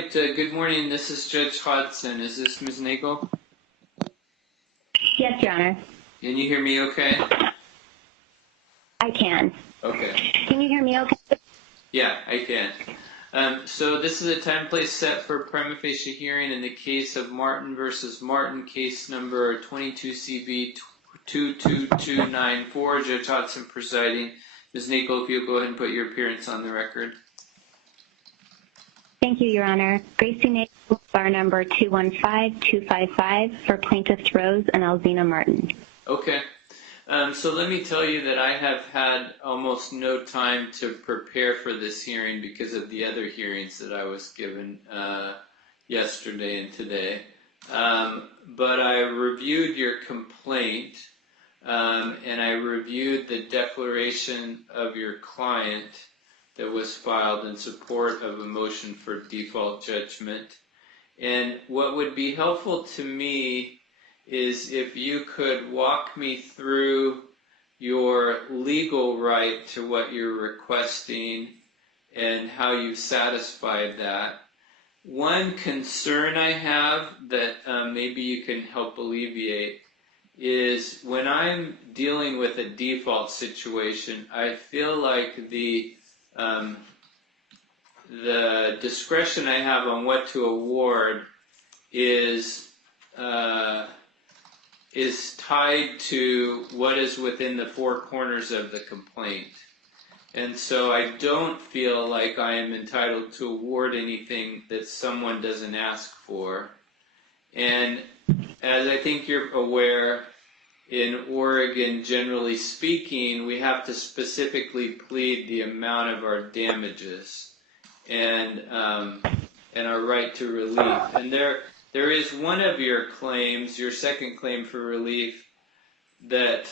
right, good morning. This is Judge Hodson. Is this Ms. Nagel? Yes, Your Honor. Can you hear me okay? I can. Okay. Can you hear me okay? Yeah, I can. So this is a time place set for prima facie hearing in the case of Martin versus Martin, case number 22CB 22294. Judge Hodson presiding. Ms. Nagel, if you'll go ahead and put your appearance on the record. Thank you, Your Honor. Gracie Nagel, bar number 215255 for plaintiffs Rose and Alzina Martin. Okay. So let me tell you that I have had almost no time to prepare for this hearing because of the other hearings that I was given yesterday and today. But I reviewed your complaint and I reviewed the declaration of your client that was filed in support of a motion for default judgment. And what would be helpful to me is if you could walk me through your legal right to what you're requesting and how you satisfied that. One concern I have that maybe you can help alleviate is when I'm dealing with a default situation, I feel like the discretion I have on what to award is tied to what is within the four corners of the complaint. And so I don't feel like I am entitled to award anything that someone doesn't ask for. And as I think you're aware, in Oregon, generally speaking, we have to specifically plead the amount of our damages and our right to relief. And there is one of your claims, your second claim for relief, that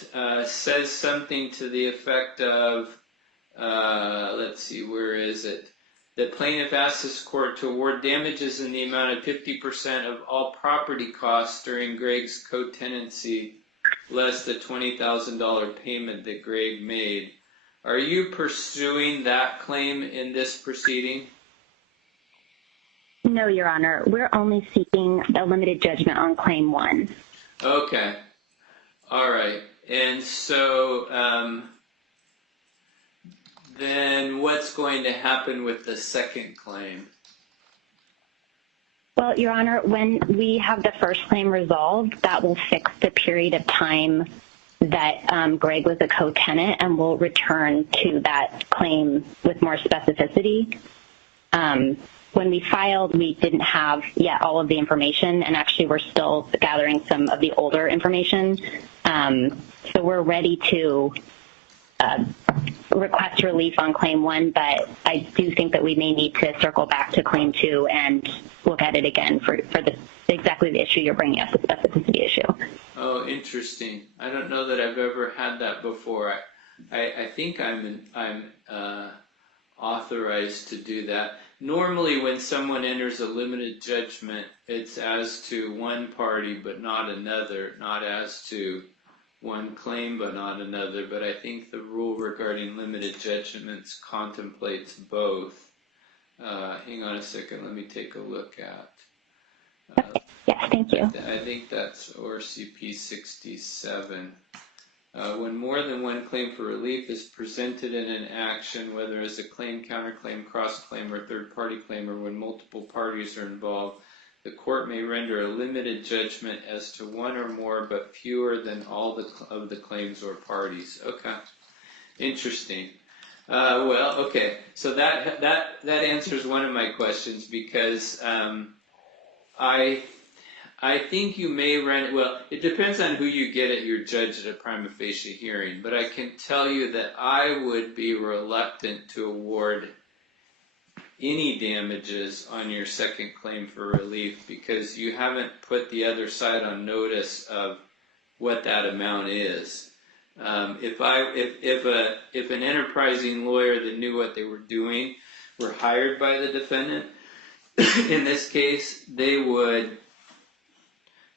says something to the effect of, let's see, where is it? The plaintiff asks this court to award damages in the amount of 50% of all property costs during Greg's co-tenancy, less the $20,000 payment that Greg made. Are you pursuing that claim in this proceeding? No, Your Honor. We're only seeking a limited judgment on Claim 1. Okay. All right. And so then what's going to happen with the second claim? Well, Your Honor, when we have the first claim resolved, that will fix the period of time that Greg was a co-tenant, and we'll return to that claim with more specificity. When we filed, we didn't have yet all of the information, and actually we're still gathering some of the older information. So we're ready to request relief on Claim 1, but I do think that we may need to circle back to Claim 2 and look at it again for exactly the issue you're bringing up, the specificity issue. Oh, interesting. I don't know that I've ever had that before. I think I'm authorized to do that. Normally when someone enters a limited judgment, it's as to one party but not another, not as to one claim but not another, but I think the rule regarding limited judgments contemplates both. Hang on a second, let me take a look at. Yes, thank you. I think that's ORCP 67. When more than one claim for relief is presented in an action, whether as a claim, counterclaim, cross-claim, or third-party claim, or when multiple parties are involved, the court may render a limited judgment as to one or more, but fewer than all of the claims or parties. Okay, interesting. Well, okay, so that answers one of my questions because I think you may run, well, it depends on who you get at your judge at a prima facie hearing, but I can tell you that I would be reluctant to award any damages on your second claim for relief because you haven't put the other side on notice of what that amount is. If an enterprising lawyer that knew what they were doing were hired by the defendant, in this case, they would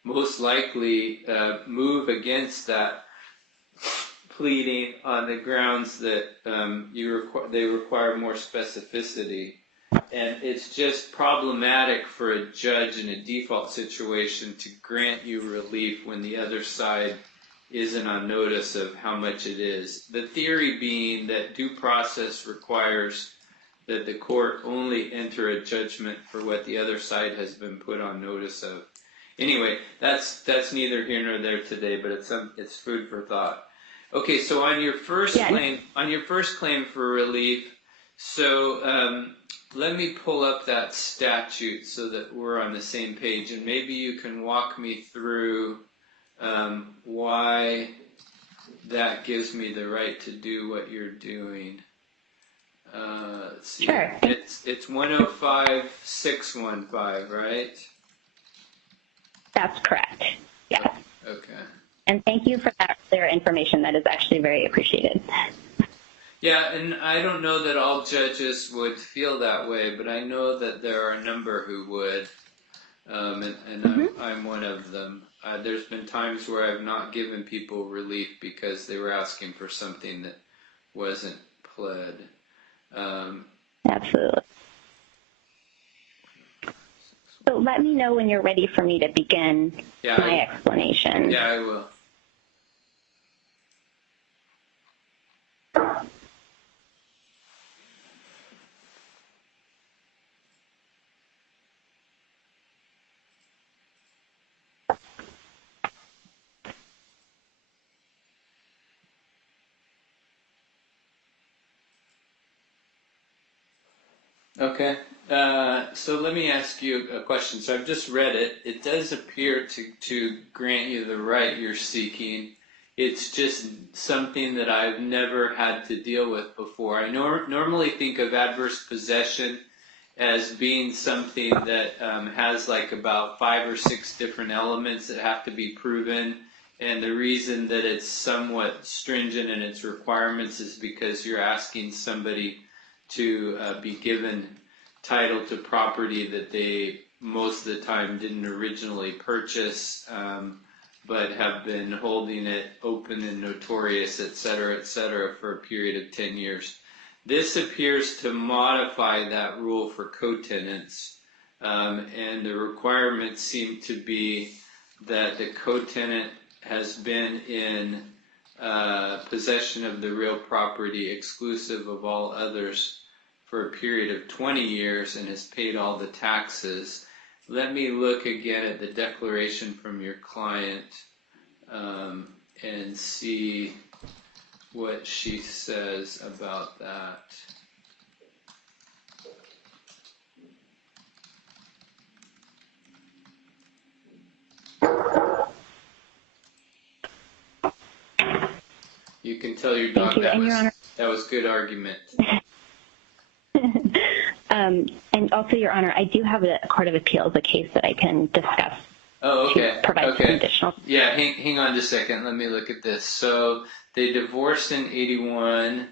most likely move against that pleading on the grounds that they require more specificity. And it's just problematic for a judge in a default situation to grant you relief when the other side isn't on notice of how much it is. The theory being that due process requires that the court only enter a judgment for what the other side has been put on notice of. Anyway, that's neither here nor there today, but it's food for thought. Okay, so on your first claim for relief, so let me pull up that statute so that we're on the same page, and maybe you can walk me through why that gives me the right to do what you're doing. Let's see. Sure. It's 105.615, right? That's correct. Yeah. Okay. And thank you for that clear information. That is actually very appreciated. Yeah, and I don't know that all judges would feel that way, but I know that there are a number who would, and I'm one of them. There's been times where I've not given people relief because they were asking for something that wasn't pled. Absolutely. So let me know when you're ready for me to begin my explanation. Yeah, I will. Okay, so let me ask you a question. So I've just read it. It does appear to grant you the right you're seeking. It's just something that I've never had to deal with before. I normally think of adverse possession as being something that has like about 5 or 6 different elements that have to be proven. And the reason that it's somewhat stringent in its requirements is because you're asking somebody to be given title to property that they most of the time didn't originally purchase, but have been holding it open and notorious, et cetera, for a period of 10 years. This appears to modify that rule for co-tenants, and the requirements seem to be that the co-tenant has been in possession of the real property exclusive of all others for a period of 20 years and has paid all the taxes. Let me look again at the declaration from your client and see what she says about that. You can tell your dog that was good argument. And also, Your Honor, I do have a Court of Appeals, a case that I can discuss. Oh, okay. To provide some additional. Yeah, hang on just a second. Let me look at this. So they divorced in 81,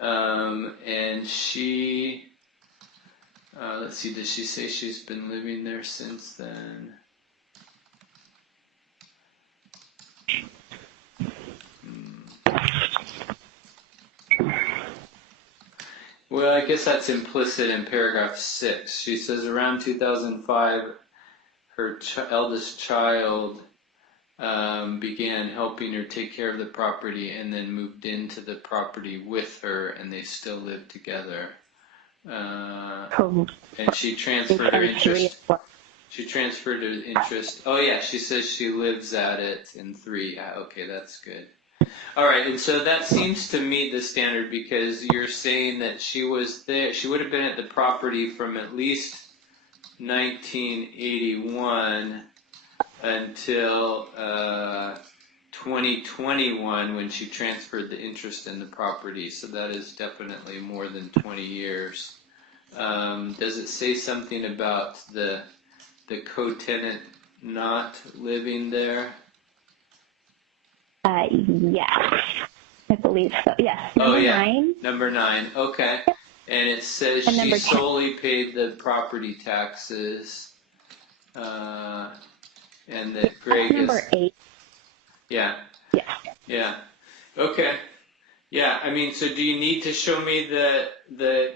and she, let's see, does she say she's been living there since then? Well, I guess that's implicit in paragraph 6. She says around 2005, her eldest child began helping her take care of the property and then moved into the property with her, and they still live together. And she transferred her interest. She transferred her interest. Oh, yeah, she says she lives at it in 3. Yeah, okay, that's good. All right, and so that seems to meet the standard because you're saying that she was there. She would have been at the property from at least 1981 until 2021 when she transferred the interest in the property. So that is definitely more than 20 years. Does it say something about the co-tenant not living there? Yes, I believe so. Yes. Number 9. Number 9. Okay. And it says and she solely paid the property taxes, and that Greg number 8. Yeah. Yeah. Yeah. Okay. Yeah, I mean, so do you need to show me the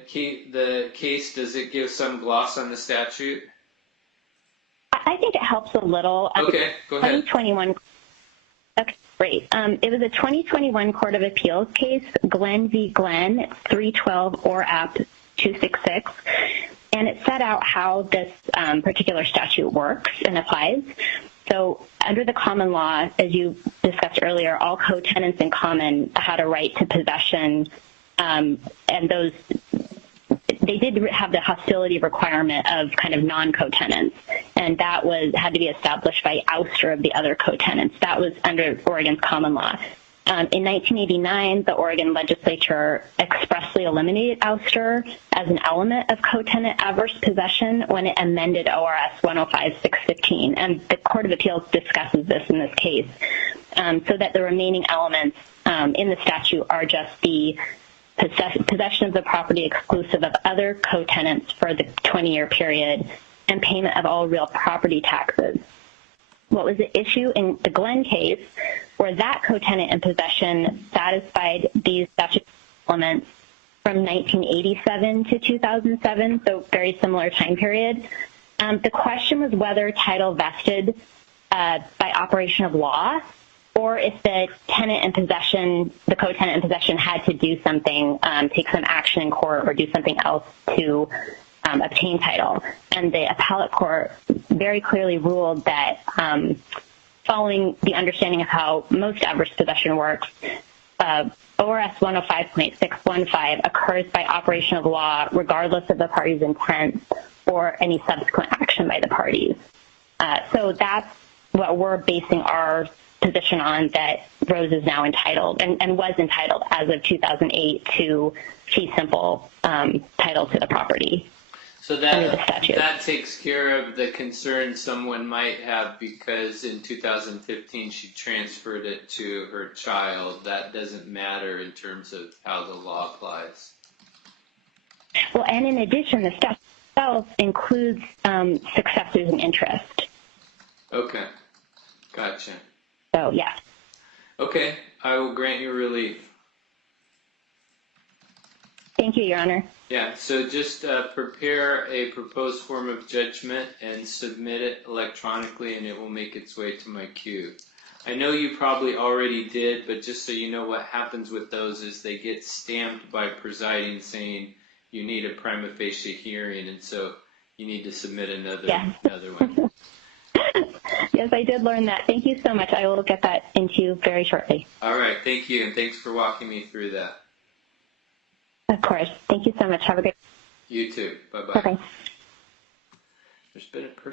case? Does it give some gloss on the statute? I think it helps a little. Okay, go ahead. 2021. Okay, great. It was a 2021 Court of Appeals case, Glenn v. Glenn, 312 or App 266, and it set out how this particular statute works and applies. So under the common law, as you discussed earlier, all co-tenants in common had a right to possession, and those they did have the hostility requirement of kind of non-co-tenants, and that had to be established by ouster of the other co-tenants. That was under Oregon's common law. In 1989, the Oregon legislature expressly eliminated ouster as an element of co-tenant adverse possession when it amended ORS 105-615, and the Court of Appeals discusses this in this case, so that the remaining elements in the statute are just the possession of the property exclusive of other co-tenants for the 20-year period and payment of all real property taxes. What was the issue in the Glenn case, where that co-tenant in possession satisfied these statutory elements from 1987 to 2007, so very similar time period. The question was whether title vested by operation of law, or if the tenant in possession, the co-tenant in possession, had to do something, take some action in court or do something else to obtain title. And the appellate court very clearly ruled that following the understanding of how most adverse possession works, ORS 105.615 occurs by operation of law regardless of the party's intent or any subsequent action by the parties. So that's what we're basing our position on, that Rose is now entitled and was entitled as of 2008 to fee simple title to the property. So that takes care of the concern someone might have because in 2015 she transferred it to her child. That doesn't matter in terms of how the law applies. Well, and in addition, the statute itself includes successors in interest. Okay, gotcha. So, yeah. Okay, I will grant you relief. Thank you, Your Honor. Yeah, so just prepare a proposed form of judgment and submit it electronically, and it will make its way to my queue. I know you probably already did, but just so you know, what happens with those is they get stamped by presiding saying you need a prima facie hearing, and so you need to submit another one. Yes, I did learn that. Thank you so much. I will get that into you very shortly. All right, thank you, and thanks for walking me through that. Of course. Thank you so much. Have a good day. You too. Bye-bye. Bye-bye. There's been a person